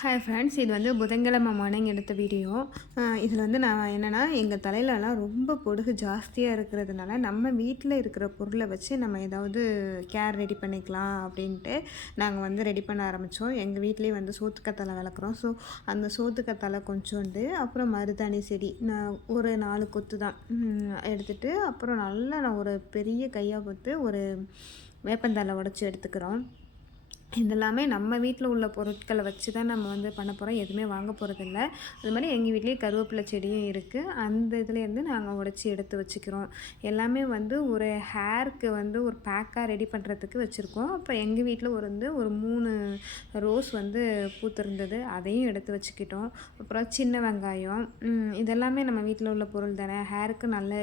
Hi friends, இது வந்து புதன்கிழமை மார்னிங் எடுத்த வீடியோ. இதில் வந்து நான் என்னென்னா, எங்கள் தலையிலலாம் ரொம்ப பொடுகு ஜாஸ்தியாக இருக்கிறதுனால நம்ம வீட்டில் இருக்கிற பொருளை வச்சு நம்ம ஏதாவது கேர் ரெடி பண்ணிக்கலாம் அப்படின்ட்டு நாங்கள் வந்து ரெடி பண்ண ஆரம்பித்தோம். எங்கள் வீட்லேயே வந்து சோத்துக்கத்தாழை வளர்க்குறோம். ஸோ அந்த சோத்துக்கத்தாழை கொஞ்சோண்டு, அப்புறம் மருதாணி செடி நான் ஒரு 4 கொத்து தான் எடுத்துகிட்டு, அப்புறம் நல்லா நான் ஒரு பெரிய கையாக பார்த்து ஒரு வேப்பந்தழை உடச்சி எடுத்துக்கிறோம். இதெல்லாமே நம்ம வீட்டில் உள்ள பொருட்களை வச்சு தான் நம்ம வந்து பண்ண போகிறோம். எதுவுமே வாங்க போகிறதில்ல. அது மாதிரி எங்கள் வீட்லேயே கருவேப்பிலை செடியும் இருக்குது. அந்த இதுலேருந்து நாங்கள் உடச்சி எடுத்து வச்சுக்கிறோம். எல்லாமே வந்து ஒரு ஹேருக்கு வந்து ஒரு பேக்காக ரெடி பண்ணுறதுக்கு வச்சுருக்கோம். அப்போ எங்கள் வீட்டில் ஒரு 3 ரோஸ் வந்து பூத்திருந்தது, அதையும் எடுத்து வச்சுக்கிட்டோம். அப்புறம் சின்ன வெங்காயம், இதெல்லாமே நம்ம வீட்டில் உள்ள பொருள் தானே. ஹேருக்கு நல்ல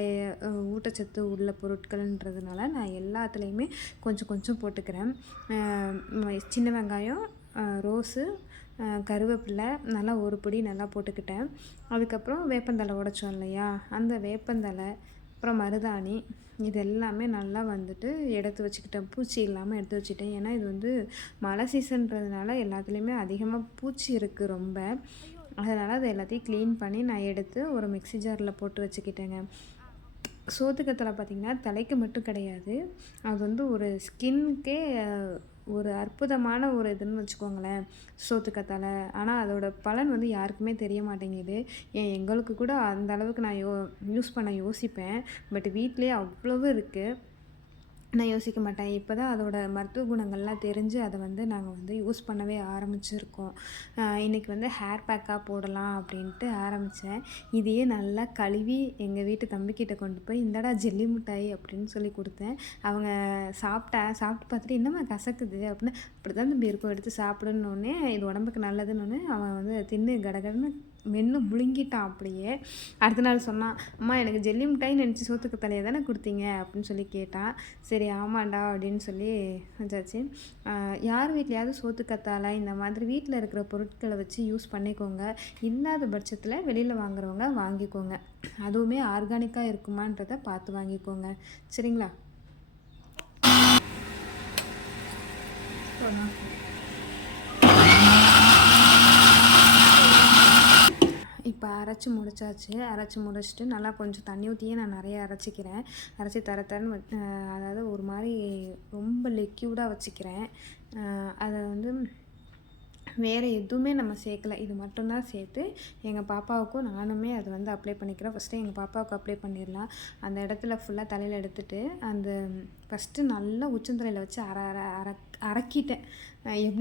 ஊட்டச்சத்து உள்ள பொருட்கள்ன்றதுனால நான் எல்லாத்துலேயுமே கொஞ்சம் கொஞ்சம் போட்டுக்கிறேன். சின்ன வெங்காயம், ரோஸு, கருவேப்பிலை நல்லா ஒரு பொடி நல்லா போட்டுக்கிட்டேன். அதுக்கப்புறம் வேப்பந்தழை உடைச்சோம் இல்லையா, அந்த வேப்பந்தழை, அப்புறம் மருதாணி, இது எல்லாமே நல்லா வந்துட்டு எடுத்து வச்சுக்கிட்டேன். பூச்சி இல்லாமல் எடுத்து வச்சுட்டேன். ஏன்னா இது வந்து மழை சீசன்றதுனால எல்லாத்துலேயுமே அதிகமாக பூச்சி இருக்குது ரொம்ப. அதனால் அது எல்லாத்தையும் க்ளீன் பண்ணி நான் எடுத்து ஒரு மிக்ஸி ஜாரில் போட்டு வச்சுக்கிட்டேங்க. சோத்துக்கத்தாழை பார்த்திங்கன்னா தலைக்கு மட்டும் கிடையாது, அது வந்து ஒரு ஸ்கின்னுக்கே ஒரு அற்புதமான ஒரு இதுன்னு வச்சுக்கோங்களேன் சோத்துக்கத்தாழை. ஆனால் அதோட பலன் வந்து யாருக்குமே தெரிய மாட்டேங்குது. எங்களுக்கு கூட அந்த அளவுக்கு நான் யூஸ் பண்ண யோசிப்பேன். பட் வீட்டிலே அவ்வளவு இருக்குது, நான் யோசிக்க மாட்டேன். இப்போ தான் அதோட மருத்துவ குணங்கள்லாம் தெரிஞ்சு அதை வந்து நாங்கள் வந்து யூஸ் பண்ணவே ஆரம்பிச்சிருக்கோம். இன்றைக்கி வந்து ஹேர் பேக்காக போடலாம் அப்படின்ட்டு ஆரம்பித்தேன். இதையே நல்லா கழுவி எங்கள் வீட்டு தம்பிக்கிட்ட கொண்டு போய் இந்தடா ஜெல்லி மிட்டாய் அப்படின்னு சொல்லி கொடுத்தேன். அவங்க சாப்பிட்டு பார்த்துட்டு என்னம்மா கசக்குது அப்படின்னு. அப்படி தான் தம்பி இருக்கும், எடுத்து சாப்பிடணுன்னே இது உடம்புக்கு நல்லதுன்னு அவன் வந்து தின்னு கடகடன்னு மென்று முழுங்கிட்டான் அப்படியே. அடுத்த நாள் சொன்னான், அம்மா எனக்கு ஜெல்லி மிட்டாய்ன்னு நினச்சி சோத்துக்கத்தாழையை தானே கொடுத்தீங்க அப்படின்னு சொல்லி கேட்டான். சரி ஆமாண்டா அப்படின்னு சொல்லி வச்சாச்சு. யார் வீட்லையாவது சோத்துக்கத்தாழை இந்த மாதிரி வீட்டில் இருக்கிற பொருட்களை வச்சு யூஸ் பண்ணிக்கோங்க. இல்லாத பட்சத்தில் வெளியில் வாங்குறவங்க வாங்கிக்கோங்க. அதுவுமே ஆர்கானிக்காக இருக்குமான்றதை பார்த்து வாங்கிக்கோங்க. சரிங்களா? இப்போ அரைச்சி முடிச்சுட்டு நல்லா கொஞ்சம் தண்ணி ஊற்றியே நான் நிறைய அரைச்சிக்கிறேன். அரைச்சி தரன்னு அதாவது ஒரு மாதிரி ரொம்ப லிக்யூடாக வச்சுக்கிறேன். அதை வந்து வேறு எதுவுமே நம்ம சேர்க்கலை, இது மட்டும்தான் சேர்த்து எங்கள் பாப்பாவுக்கும் நானுமே அதை வந்து அப்ளை பண்ணிக்கிறோம். ஃபஸ்ட்டு எங்கள் பாப்பாவுக்கு அப்ளை பண்ணிடலாம். அந்த இடத்துல ஃபுல்லாக தலையில் எடுத்துகிட்டு அந்த ஃபஸ்ட்டு நல்லா உச்சந்தலையில் வச்சு அரக்கிட்டேன்.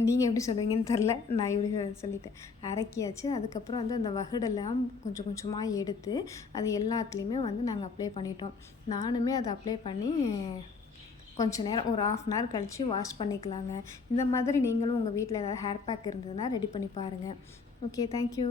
நீங்கள் எப்படி சொல்லுவீங்கன்னு தெரில, நான் இப்படி சொல்லிட்டேன். அரக்கியாச்சு. அதுக்கப்புறம் வந்து அந்த வகுடெல்லாம் கொஞ்சம் கொஞ்சமாக எடுத்து அது எல்லாத்துலேயுமே வந்து நாங்கள் அப்ளை பண்ணிட்டோம். நானுமே அதை அப்ளை பண்ணி கொஞ்சம் நேரம் ஒரு 1/2 அன் ஹவர் கழித்து வாஷ் பண்ணிக்கலாங்க. இந்த மாதிரி நீங்களும் உங்கள் வீட்டில் ஏதாவது ஹேர் பேக் இருந்ததுன்னா ரெடி பண்ணி பாருங்கள். Okay, thank you.